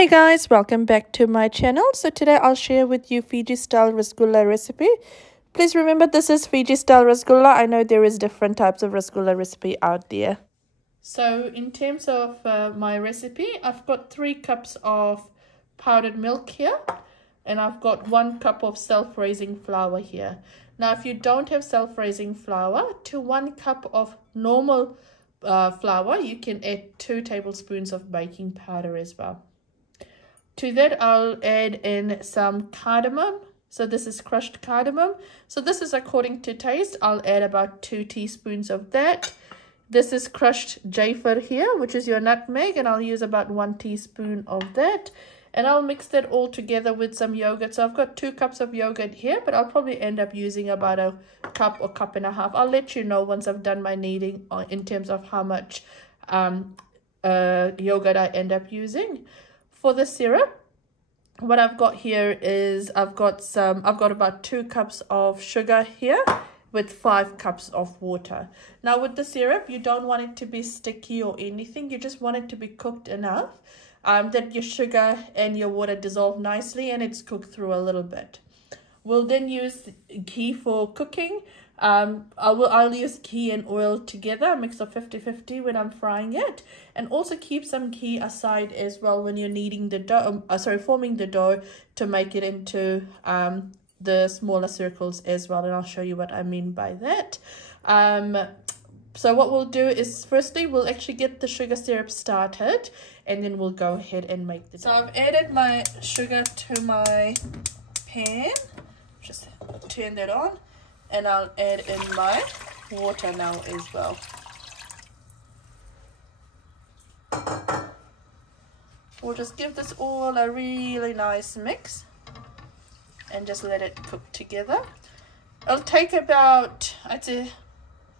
Hi guys, welcome back to my channel. So today I'll share with you Fiji Style Rasgulla recipe. Please remember this is Fiji Style Rasgulla. I know there is different types of Rasgulla recipe out there. So in terms of my recipe, I've got 3 cups of powdered milk here. And I've got 1 cup of self-raising flour here. Now if you don't have self-raising flour, to 1 cup of normal flour, you can add 2 tablespoons of baking powder as well. To that, I'll add in some cardamom. So this is crushed cardamom. So this is according to taste. I'll add about 2 teaspoons of that. This is crushed jafar here, which is your nutmeg, and I'll use about 1 teaspoon of that. And I'll mix that all together with some yogurt. So I've got 2 cups of yogurt here, but I'll probably end up using about a cup or cup and a half. I'll let you know once I've done my kneading in terms of how much yogurt I end up using. For the syrup, what I've got here is I've got about 2 cups of sugar here with 5 cups of water. Now with the syrup, you don't want it to be sticky or anything. You just want it to be cooked enough that your sugar and your water dissolve nicely and it's cooked through a little bit. We'll then use ghee for cooking. I'll use ghee and oil together, a mix of 50-50 when I'm frying it, and also keep some ghee aside as well when you're kneading the dough, forming the dough to make it into the smaller circles as well, and I'll show you what I mean by that. So what we'll do is firstly we'll actually get the sugar syrup started and then we'll go ahead and make the dough. So I've added my sugar to my pan, just turn that on. And I'll add in my water now as well. We'll just give this all a really nice mix and just let it cook together. It'll take about, I'd say,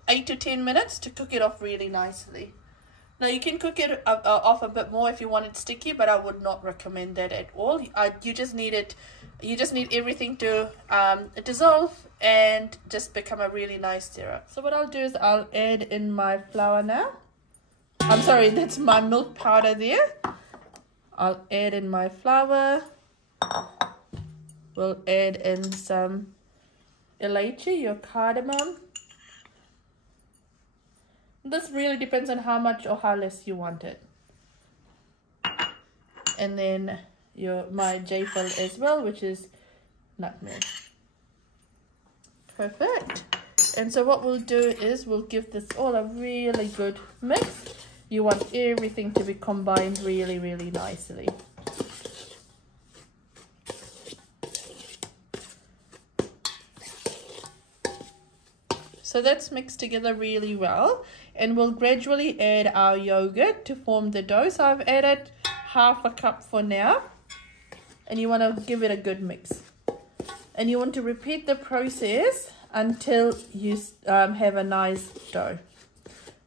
8 to 10 minutes to cook it off really nicely. Now you can cook it off a bit more if you want it sticky, but I would not recommend that at all. You just need everything to dissolve and just become a really nice syrup. So what I'll do is I'll add in my flour now. I'm sorry, that's my milk powder there. I'll add in my flour. We'll add in some elaichi, your cardamom. This really depends on how much or how less you want it. And then my jafar as well, which is nutmeg. Perfect. And so what we'll do is we'll give this all a really good mix. You want everything to be combined really, really nicely. So that's mixed together really well, and we'll gradually add our yogurt to form the dough. So I've added half a cup for now, and you want to give it a good mix. And you want to repeat the process until you have a nice dough.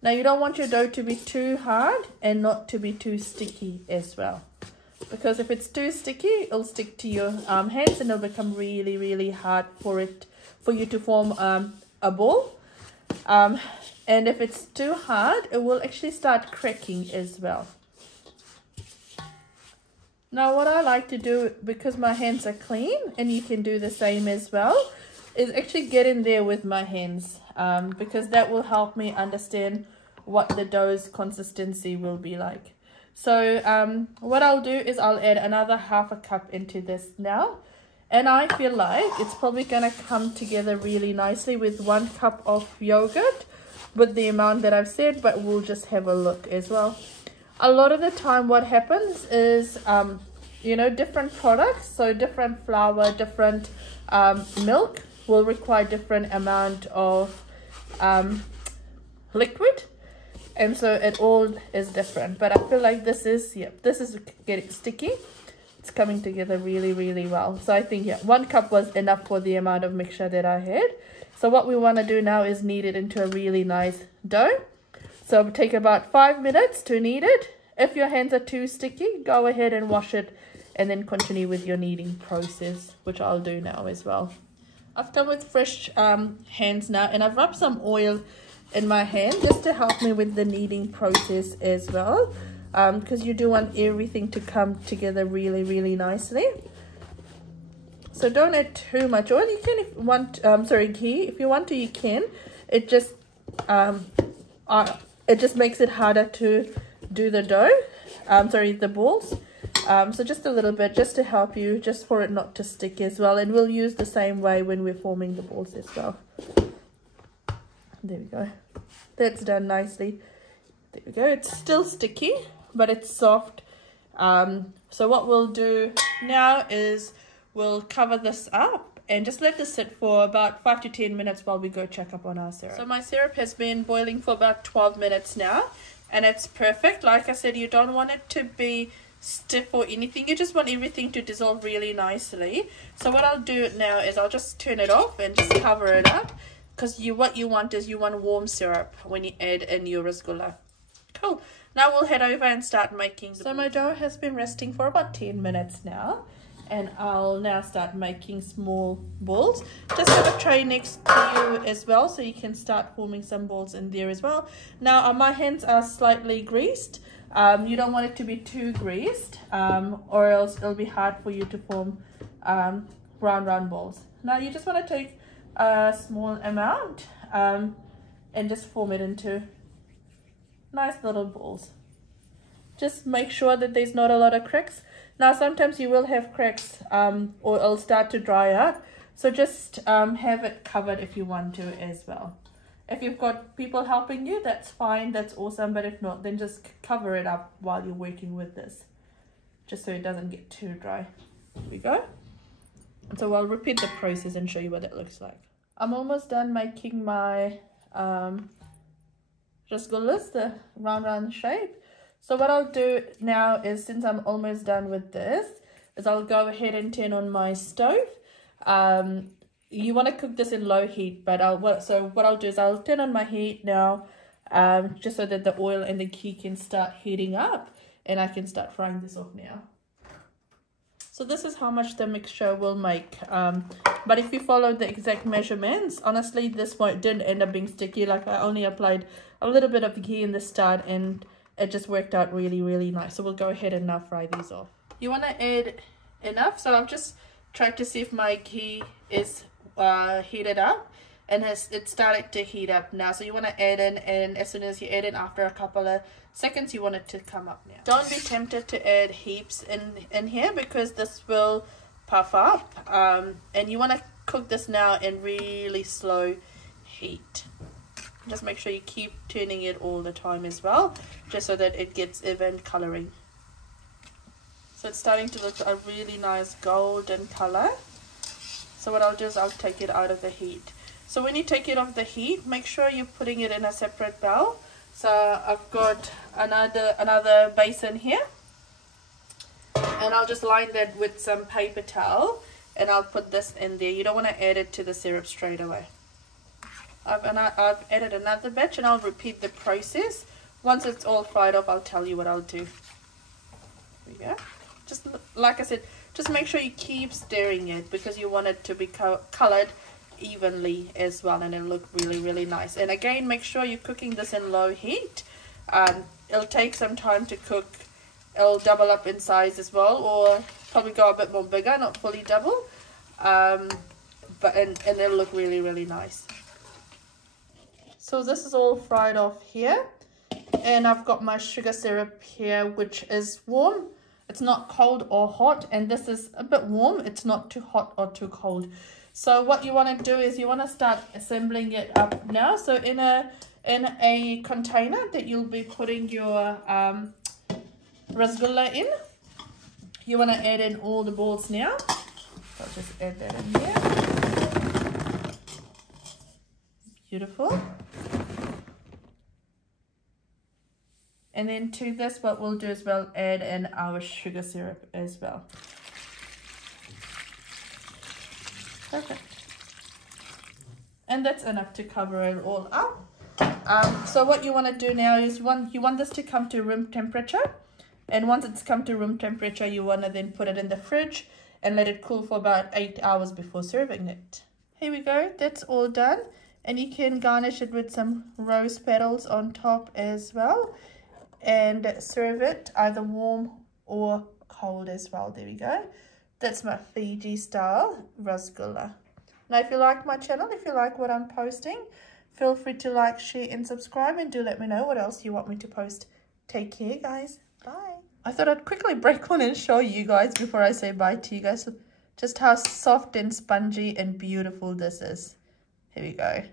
Now you don't want your dough to be too hard and not to be too sticky as well, because if it's too sticky, it'll stick to your hands and it'll become really, really hard for you to form a ball. And if it's too hard, it will actually start cracking as well. Now what I like to do, because my hands are clean, and you can do the same as well, is actually get in there with my hands, because that will help me understand what the dough's consistency will be like. So what I'll do is I'll add another half a cup into this now. And I feel like it's probably going to come together really nicely with 1 cup of yogurt with the amount that I've said, but we'll just have a look as well. A lot of the time what happens is, different products, so different flour, different milk will require different amount of liquid. And so it all is different. But I feel like this is getting sticky. It's coming together really, really well. So I think, 1 cup was enough for the amount of mixture that I had. So what we want to do now is knead it into a really nice dough. So it'll take about 5 minutes to knead it. If your hands are too sticky, go ahead and wash it and then continue with your kneading process, which I'll do now as well. I've come with fresh hands now, and I've rubbed some oil in my hand just to help me with the kneading process as well. because you do want everything to come together really, really nicely. So don't add too much oil. You can, if you want, ghee. If you want to, you can. It just makes it harder to do the dough. The balls. So just a little bit, just to help you, just for it not to stick as well. And we'll use the same way when we're forming the balls as well. There we go. That's done nicely. There we go. It's still sticky, but it's soft. So what we'll do now is we'll cover this up and just let this sit for about 5 to 10 minutes while we go check up on our syrup. So my syrup has been boiling for about 12 minutes now, and it's perfect. Like I said, you don't want it to be stiff or anything. You just want everything to dissolve really nicely. So what I'll do now is I'll just turn it off and just cover it up, because what you want is you want warm syrup when you add in your rasgulla. Cool. Now we'll head over and start making. So my dough has been resting for about 10 minutes now, and I'll now start making small balls. Just have a tray next to you as well, so you can start forming some balls in there as well. Now my hands are slightly greased. You don't want it to be too greased, or else it'll be hard for you to form round balls. Now you just want to take a small amount and just form it into nice little balls. Just make sure that there's not a lot of cracks. Now sometimes you will have cracks, or it'll start to dry out, so just have it covered if you want to as well. If you've got people helping you, that's fine, that's awesome, but if not, then just cover it up while you're working with this, just so it doesn't get too dry. There we go. So I'll repeat the process and show you what it looks like. I'm almost done making my rasgullas, the round shape. So what I'll do now is, since I'm almost done with this, is I'll go ahead and turn on my stove. You want to cook this in low heat, but what I'll do is I'll turn on my heat now, just so that the oil and the ghee can start heating up, and I can start frying this off now. So this is how much the mixture will make, but if you follow the exact measurements, honestly this one didn't end up being sticky. Like, I only applied a little bit of ghee in the start and it just worked out really, really nice. So we'll go ahead and now fry these off. You want to add enough, so I've just tried to see if my ghee is heated up, and it started to heat up now. So you want to add in, and as soon as you add in, after a couple of seconds, you want it to come up now. Don't be tempted to add heaps in here, because this will puff up, and you want to cook this now in really slow heat. Just make sure you keep turning it all the time as well, just so that it gets even coloring. So it's starting to look a really nice golden color. So what I'll do is I'll take it out of the heat. So when you take it off the heat, make sure you're putting it in a separate bowl. So I've got another basin here, and I'll just line that with some paper towel, and I'll put this in there. You don't want to add it to the syrup straight away. I've added another batch, and I'll repeat the process. Once it's all fried off, I'll tell you what I'll do. There we go. Just like I said, just make sure you keep stirring it, because you want it to be colored evenly as well, and it'll look really, really nice. And again, make sure you're cooking this in low heat. It'll take some time to cook. It'll double up in size as well, or probably go a bit more bigger, not fully double, but it'll look really, really nice. So this is all fried off here, and I've got my sugar syrup here, which is warm. It's not cold or hot, and this is a bit warm. It's not too hot or too cold. So what you want to do is you want to start assembling it up now. So in a container that you'll be putting your rasgulla in, you want to add in all the balls now. So I'll just add that in here. Beautiful. And then to this, what we'll do is we'll add in our sugar syrup as well. Perfect. And that's enough to cover it all up. So what you want to do now is you want this to come to room temperature. And once it's come to room temperature, you want to then put it in the fridge and let it cool for about 8 hours before serving it. Here we go. That's all done. And you can garnish it with some rose petals on top as well. and serve it either warm or cold as well. There we go. That's my Fiji style rasgulla. Now, if you like my channel, if you like what I'm posting, feel free to like, share, and subscribe, and do let me know what else you want me to post. Take care, guys. Bye. I thought I'd quickly break one and show you guys before I say bye to you guys just how soft and spongy and beautiful this is. Here we go.